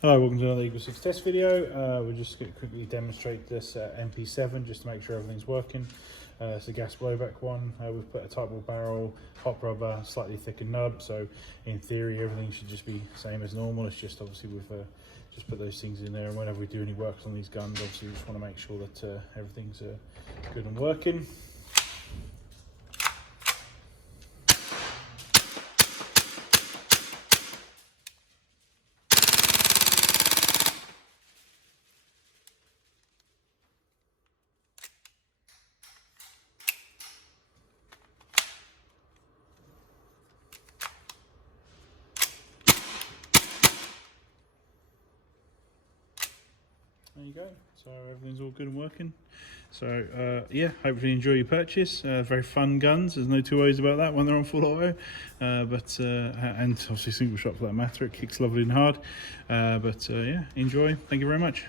Hello, welcome to another Eagle 6 test video. We're just going to quickly demonstrate this MP7 just to make sure everything's working. It's a gas blowback one. We've put a Tightbore barrel, hot rubber, slightly thicker nub, so in theory everything should just be same as normal. It's just obviously we've just put those things in there, and whenever we do any works on these guns, obviously we just want to make sure that everything's good and working. There you go, so everything's all good and working. So yeah, hopefully you enjoy your purchase. Very fun guns, there's no two ways about that when they're on full auto, and obviously single shot for that matter. It kicks lovely and hard, yeah, enjoy. Thank you very much.